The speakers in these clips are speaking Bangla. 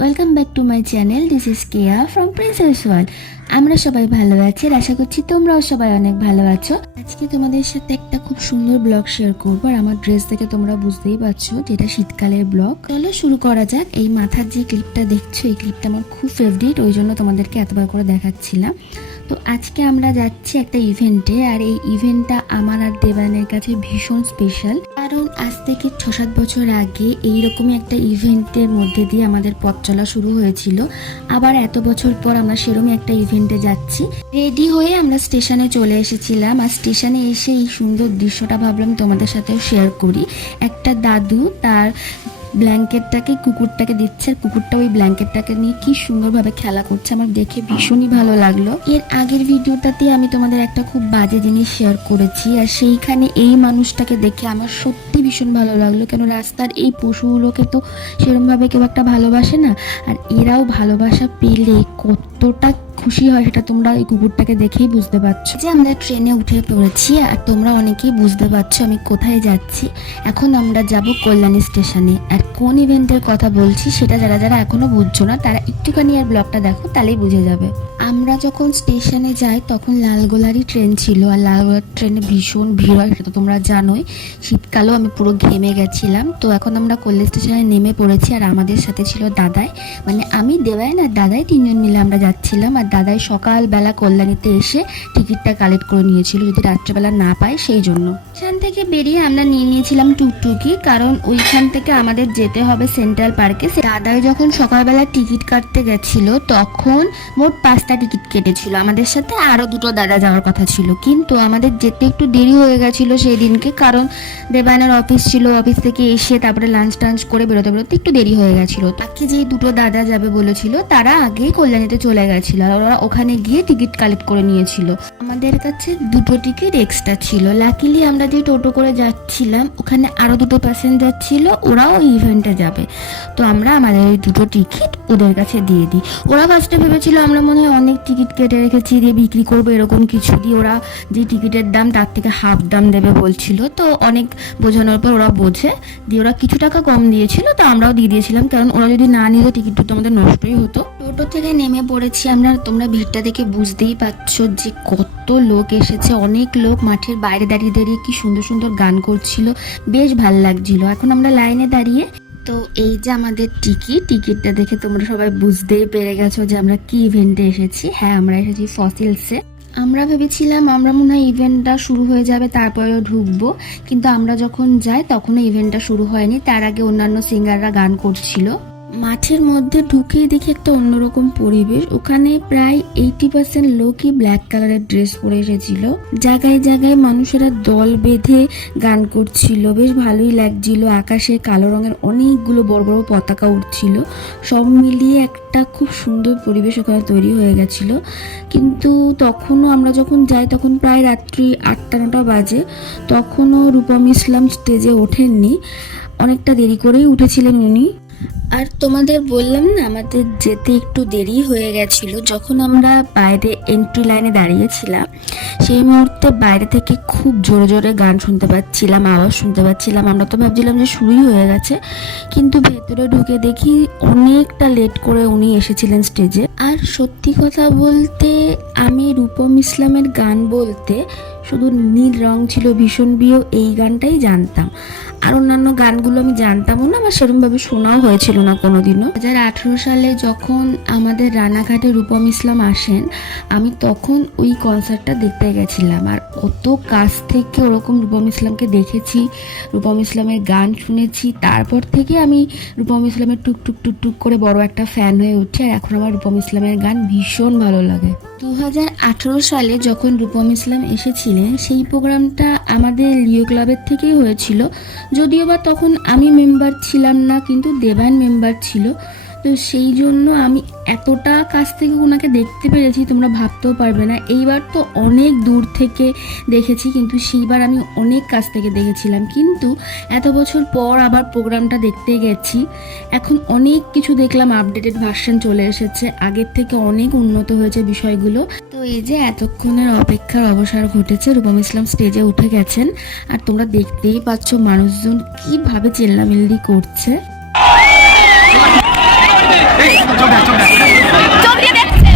Welcome back to my channel. This is Keya from princess world. আমরা সবাই ভালো আছি আর আশা করছি তোমরাও সবাই অনেক ভালো আছো। আজকে তোমাদের সাথে একটা খুব সুন্দর ব্লগ শেয়ার করবো আর আমার ড্রেস দেখে তোমরা বুঝতেই পারছো যেটা শীতকালের ব্লগ। চলো শুরু করা যাক। এই মাথার যে ক্লিপটা দেখছো এই ক্লিপটা আমার খুব ফেভারিট, ওই জন্য তোমাদেরকে এতবার করে দেখাচ্ছিলাম। তো আজকে আমরা যাচ্ছি একটা ইভেন্টে, আর এই ইভেন্টটা আমার আর দেবানের কাছে ভীষণ স্পেশাল, কারণ আজ থেকে 6-7 বছর আগে এইরকমই একটা ইভেন্টের মধ্যে দিয়ে আমাদের পথ চলা শুরু হয়েছিল। আবার এত বছর পর আমরা সেরকমই একটা ইভেন্টে যাচ্ছি। রেডি হয়ে আমরা স্টেশনে চলে এসেছিলাম, আর স্টেশনে এসে এই সুন্দর দৃশ্যটা ভাবলাম তোমাদের সাথেও শেয়ার করি। একটা দাদু তার ব্ল্যাঙ্কেটটাকে কুকুরটাকে দিচ্ছে, কুকুরটা ওই ব্ল্যাঙ্কেটটাকে নিয়ে কি সুন্দরভাবে খেলা করছে, আমার দেখে ভীষণই ভালো লাগলো। এর আগের ভিডিওটাতে আমি তোমাদের একটা খুব বাজে জিনিস শেয়ার করেছি, আর সেইখানে এই মানুষটাকে দেখে আমার সত্যি ভীষণ ভালো লাগলো। কেন রাস্তার এই পশুগুলোকে তো সেরকমভাবে কেউ একটা ভালোবাসে না, আর এরাও ভালোবাসা পেলে কতটা খুশি হয় সেটা তোমরা এই কুকুরটাকে দেখেই বুঝতে পারছো। যে আমরা ট্রেনে উঠে পড়েছি আর তোমরা অনেকেই বুঝতে পারছো আমি কোথায় যাচ্ছি। এখন আমরা যাব কল্যাণী স্টেশনে। আর কোন ইভেন্টের কথা বলছি সেটা যারা যারা এখনো বুঝছো না তারা একটুখানি আর ব্লগটা দেখো, তাহলেই বুঝে যাবে। আমরা যখন স্টেশনে যাই তখন লালগোলারই ট্রেন ছিল, আর লালগোলার ট্রেনে ভীষণ ভিড় হয় সেটা তো তোমরা জানোই। শীতকালেও আমি পুরো ঘেমে গেছিলাম। তো এখন আমরা কল্যাণী স্টেশনে নেমে পড়েছি, আর আমাদের সাথে ছিল দাদাই, মানে আমি দেবাই না দাদাই, তিনজন মিলে আমরা যাচ্ছিলাম। আর দাদাই সকালবেলা কল্যাণীতে এসে টিকিটটা কালেক্ট করে নিয়েছিল যদি রাত্রেবেলা না পায় সেই জন্য। সেখান থেকে বেরিয়ে আমরা নিয়ে নিয়েছিলাম টুকটুকি, কারণ ওইখান থেকে আমাদের যেতে হবে সেন্ট্রাল পার্কে। দাদাই যখন সকালবেলা টিকিট কাটতে গেছিল তখন মোট 5টা টিকিট কেটেছিল, আমাদের সাথে আরো 2টো দাদা যাওয়ার কথা ছিল, কিন্তু আমাদের যেতে একটু দেরি হয়ে গেছিল সেই দিনকে, কারণ দেবায়নের অফিস ছিল, অফিস থেকে এসে তারপরে লাঞ্চ টাঞ্চ করে বেরোতে বেরোতে একটু দেরি হয়ে গেছিল। বাকি যেই 2টো দাদা যাবে বলেছিল তারা আগেই কল্যাণীতে চলে গেছিল, আর ওরা ওখানে গিয়ে টিকিট কালেক্ট করে নিয়েছিল। আমাদের কাছে 2টো টিকিট এক্সট্রা ছিল। লাকিলি আমরা যে টোটো করে যাচ্ছিলাম ওখানে আরো 2টো প্যাসেঞ্জার ছিল, ওরাও ওই ইভেন্টে যাবে। তো আমরা আমাদের এই 2টো টিকিট ওদের কাছে দিয়ে দিই। ওরা ফার্স্টে ভেবেছিল আমরা মনে হয় অনেক টিকিট কেটে রেখেছি দিয়ে বিক্রি করবো এরকম কিছু, দিয়ে ওরা যে টিকিটের দাম তার থেকে হাফ দাম দেবে বলছিল। তো অনেক বোঝানোর পর ওরা বোঝে, দিয়ে ওরা কিছু টাকা কম দিয়েছিল, তো আমরাও দিয়ে দিয়েছিলাম, কারণ ওরা যদি না নিত টিকিটটা তো আমাদের নষ্টই হতো। টোটো থেকে নেমে পড়েছি আমরা, তোমরা ভিড়টা দেখে বুঝতেই পারছো যে কত লোক এসেছে। অনেক লোক মাঠের বাইরে দাঁড়িয়ে দাঁড়িয়ে কি সুন্দর সুন্দর গান করছিল, বেশ ভাল লাগছিল। এখন আমরা লাইনে দাঁড়িয়ে, তো এই যে আমাদের টিকিটটা দেখে তোমরা সবাই বুঝতেই পেরে গেছো যে আমরা কি ইভেন্টে এসেছি। হ্যাঁ, আমরা এসেছি ফসিলসে। আমরা ভেবেছিলাম আমরা মনে হয় ইভেন্টটা শুরু হয়ে যাবে তারপরেও ঢুকবো, কিন্তু আমরা যখন যাই তখনও ইভেন্টটা শুরু হয়নি, তার আগে অন্যান্য সিঙ্গাররা গান করছিল। মাঠের মধ্যে ঢুকেই দেখি একটা অন্যরকম পরিবেশ। ওখানে প্রায় 80% লোকই ব্ল্যাক কালারের ড্রেস পরে এসেছিল। জায়গায় জায়গায় মানুষেরা দল বেঁধে গান করছিল, বেশ ভালোই লাগছিল। আকাশে কালো রঙের অনেকগুলো বড় বড় পতাকা উঠছিল, সব মিলিয়ে একটা খুব সুন্দর পরিবেশ ওখানে তৈরি হয়ে গেছিল। কিন্তু তখনও আমরা যখন যাই তখন প্রায় রাত্রি 8টা-9টা বাজে, তখনও রূপম ইসলাম স্টেজে ওঠেননি, অনেকটা দেরি করেই উঠেছিলেন উনি। আর তোমাদের বললাম না আমাদের যেতে একটু দেরি হয়ে গেছিল। যখন আমরা বাইরে এন্ট্রি লাইনে দাঁড়িয়েছিলাম সেই মুহূর্তে বাইরে থেকে খুব জোরে জোরে গান শুনতে পাচ্ছিলাম, আওয়াজ শুনতে পাচ্ছিলাম। আমরা তো ভাবছিলাম যে শুরুই হয়ে গেছে, কিন্তু ভেতরে ঢুকে দেখি অনেকটা লেট করে উনি এসেছিলেন স্টেজে। আর সত্যি কথা বলতে আমি রূপম ইসলামের গান বলতে শুধু নীল রং ছিল ভীষণ বিয়ে এই গানটাই জানতাম, আর অন্যান্য গানগুলো আমি জানতামও না, আমার সেরকমভাবে শোনাও হয়েছিল না কোনোদিনও। 2018 সালে যখন আমাদের রানাঘাটে রূপম ইসলাম আসেন, আমি তখন ওই কনসার্টটা দেখতে গেছিলাম, আর অত কাছ থেকে ওরকম রূপম ইসলামকে দেখেছি, রূপম ইসলামের গান শুনেছি। তারপর থেকে আমি রূপম ইসলামের টুকটুক টুকটুক করে বড় একটা ফ্যান হয়ে উঠি, আর এখন আমার রূপম ইসলামের গান ভীষণ ভালো লাগে। 2018 সালে যখন রূপম ইসলাম এসেছিলেন সেই প্রোগ্রামটা আমাদের লিও ক্লাবের থেকেই হয়েছিল, যদিও বা তখন আমি মেম্বার ছিলাম না, কিন্তু দেবান মেম্বার ছিল। তো সেই জন্য আমি এতটা কাছ থেকে ওনাকে দেখতে পেরেছি তোমরা ভাবতেও পারবে না। এইবার তো অনেক দূর থেকে দেখেছি, কিন্তু সেইবার আমি অনেক কাছ থেকে দেখেছিলাম। কিন্তু এত বছর পর আবার প্রোগ্রামটা দেখতে গেছি, এখন অনেক কিছু দেখলাম, আপডেটেড ভার্সন চলে এসেছে, আগের থেকে অনেক উন্নত হয়েছে বিষয়গুলো। তো এই যে এতক্ষণের অপেক্ষার অবসর ঘটেছে, রূপম ইসলাম স্টেজে উঠে গেছেন, আর তোমরা দেখতেই পাচ্ছ মানুষজন কিভাবে চেল্লামিল্লি করছে। চোখ দিয়ে দেখছে।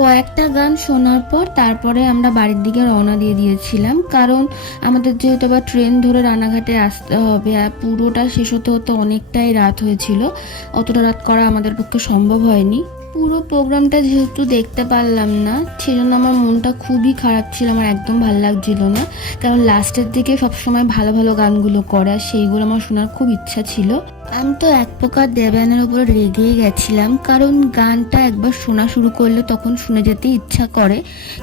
কয়েকটা গান শোনার পর তারপরে আমরা বাড়ির দিকে রওনা দিয়ে দিয়েছিলাম, কারণ আমাদের যেহেতু আবার ট্রেন ধরে রানাঘাটে আসতে হবে আর পুরোটা শেষ হতে হতে অনেকটাই রাত হয়েছিল। অতটা রাত করা আমাদের পক্ষে সম্ভব হয়নি। পুরো প্রোগ্রামটা যেহেতু দেখতে পারলাম না, সেজন্য আমার মনটা খুবই খারাপ ছিল, আমার একদম ভালো লাগছিল না। কারণ লাস্টের দিকে সবসময় ভালো ভালো গানগুলো করে আর সেইগুলো আমার শোনার খুব ইচ্ছা ছিল। আমি তো এক প্রকার দেবয়ানের উপর রেগেই গেছিলাম, কারণ গানটা একবার শোনা শুরু করলে তখন শুনে যেতে ইচ্ছা করে।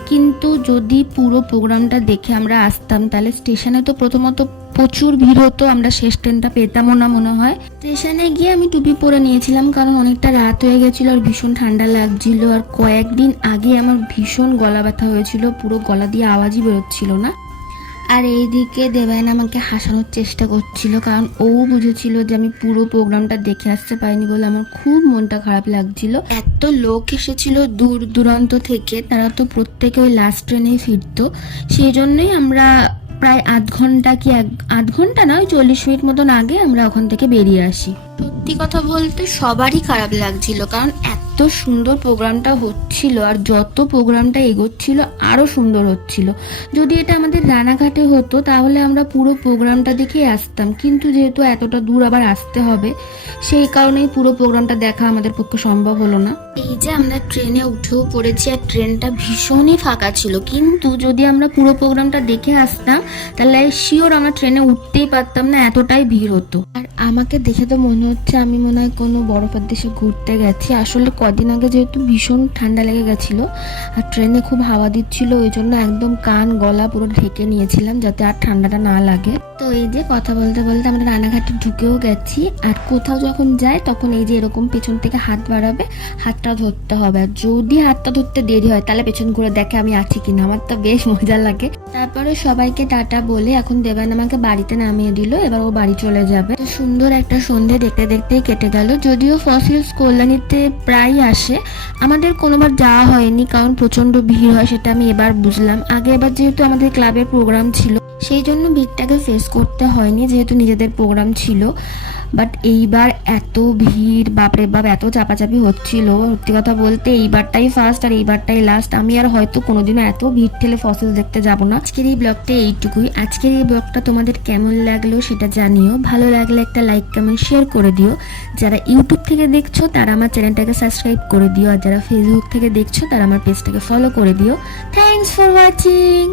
কিন্তু যদি পুরো প্রোগ্রামটা দেখে আমরা আসতাম তাহলে স্টেশনে তো প্রথমত প্রচুর ভিড় হতো, আমরা শেষ ট্রেনটা পেতামও না মনে হয়। স্টেশনে গিয়ে আমি টুপি পরে নিয়েছিলাম, কারণ অনেকটা রাত হয়ে গেছিলো আর ভীষণ ঠান্ডা লাগছিল। আর কয়েকদিন আগে আমার ভীষণ গলা ব্যথা হয়েছিল, পুরো গলা দিয়ে আওয়াজই বেরোচ্ছিল না। আর এইদিকে দেবায়ন আমাকে হাসানোর চেষ্টা করছিল, কারণ ও বুঝেছিল যে আমি পুরো প্রোগ্রামটা দেখে আসতে পারিনি বলে আমার খুব মনটা খারাপ লাগছিল। এত লোক এসেছিল দূর দূরান্ত থেকে, তারা তো প্রত্যেকে ওই লাস্ট ট্রেনেই ফিরতো, সেই জন্যই আমরা প্রায় আধ ঘন্টা না, ওই 40 মিনিট মতন আগে আমরা ওখান থেকে বেরিয়ে আসি। সত্যি কথা বলতে সবারই খারাপ লাগছিল, কারণ এত সুন্দর প্রোগ্রামটা হচ্ছিল আর যত প্রোগ্রামটা এগোচ্ছিল আরও সুন্দর হচ্ছিল। যদি এটা আমাদের রানাঘাটে হতো তাহলে আমরা পুরো প্রোগ্রামটা দেখেই আসতাম, কিন্তু যেহেতু এতটা দূর আবার আসতে হবে সেই কারণেই পুরো প্রোগ্রামটা দেখা আমাদের পক্ষে সম্ভব হলো না। এই যে আমরা ট্রেনে উঠেও পড়েছি আর ট্রেনটা ভীষণই ফাঁকা ছিল, কিন্তু যদি আমরা পুরো প্রোগ্রামটা দেখে আসতাম তাহলে শিওর আমরা ট্রেনে উঠতেই পারতাম না, এতটাই ভিড় হতো। আর আমাকে দেখে তো মনে হচ্ছে আমি মনে হয় কোনো বরফের দেশে ঘুরতে গেছি। আসলে কদিন আগে যেহেতু ভীষণ ঠান্ডা লেগে গেছিলো আর ট্রেনে খুব হাওয়া দিচ্ছিল, ওই জন্য একদম কান গলা পুরো ঢেকে নিয়েছিলাম যাতে আর ঠান্ডাটা না লাগে। তো এই যে কথা বলতে বলতে আমরা রানাঘাটে ঢুকেও গেছি। আর কোথাও যখন যাই তখন এই যে এরকম পেছন থেকে হাত বাড়াবে, হাতটা ধরতে হবে, আর যদি হাতটা ধরতে দেরি হয় তাহলে পেছন ঘুরে দেখে আমি আছি কিনা, আমার তো বেশ মজা লাগে। তারপরে সবাইকে টাটা বলে এখন দেবায়ন আমাকে বাড়িতে নামিয়ে দিল, এবার ও বাড়ি চলে যাবে। তো সুন্দর একটা সন্ধে দেখতে দেখতেই কেটে গেল। যদিও ফসিলস কল্যাণীতে প্রায় আসে, আমাদের কোনোবার যাওয়া হয়নি কারণ প্রচন্ড ভিড় হয়, সেটা আমি এবার বুঝলাম। আগে এবার যেহেতু আমাদের ক্লাবের প্রোগ্রাম ছিল সেই জন্য ভিড়টাকে ফেস করতে হয়নি, যেহেতু নিজেদের প্রোগ্রাম ছিল। বাট এইবার এত ভিড়, বাপরে বাপ, এত চাপাচাপি হচ্ছিল, সত্যি কথা বলতে এইবারটাই ফার্স্ট আর এইবারটাই লাস্ট। আমি আর হয়তো কোনোদিনও এত ভিড় ঠেলে ফসিল দেখতে যাব না। আজকের এই ব্লগটা এইটুকুই। আজকের এই ব্লগটা তোমাদের কেমন লাগলো সেটা জানিও, ভালো লাগলে একটা লাইক কমেন্ট শেয়ার করে দিও। যারা ইউটিউব থেকে দেখছো তারা আমার চ্যানেলটাকে সাবস্ক্রাইব করে দিও, আর যারা ফেসবুক থেকে দেখছো তারা আমার পেজটাকে ফলো করে দিও। Thanks for watching.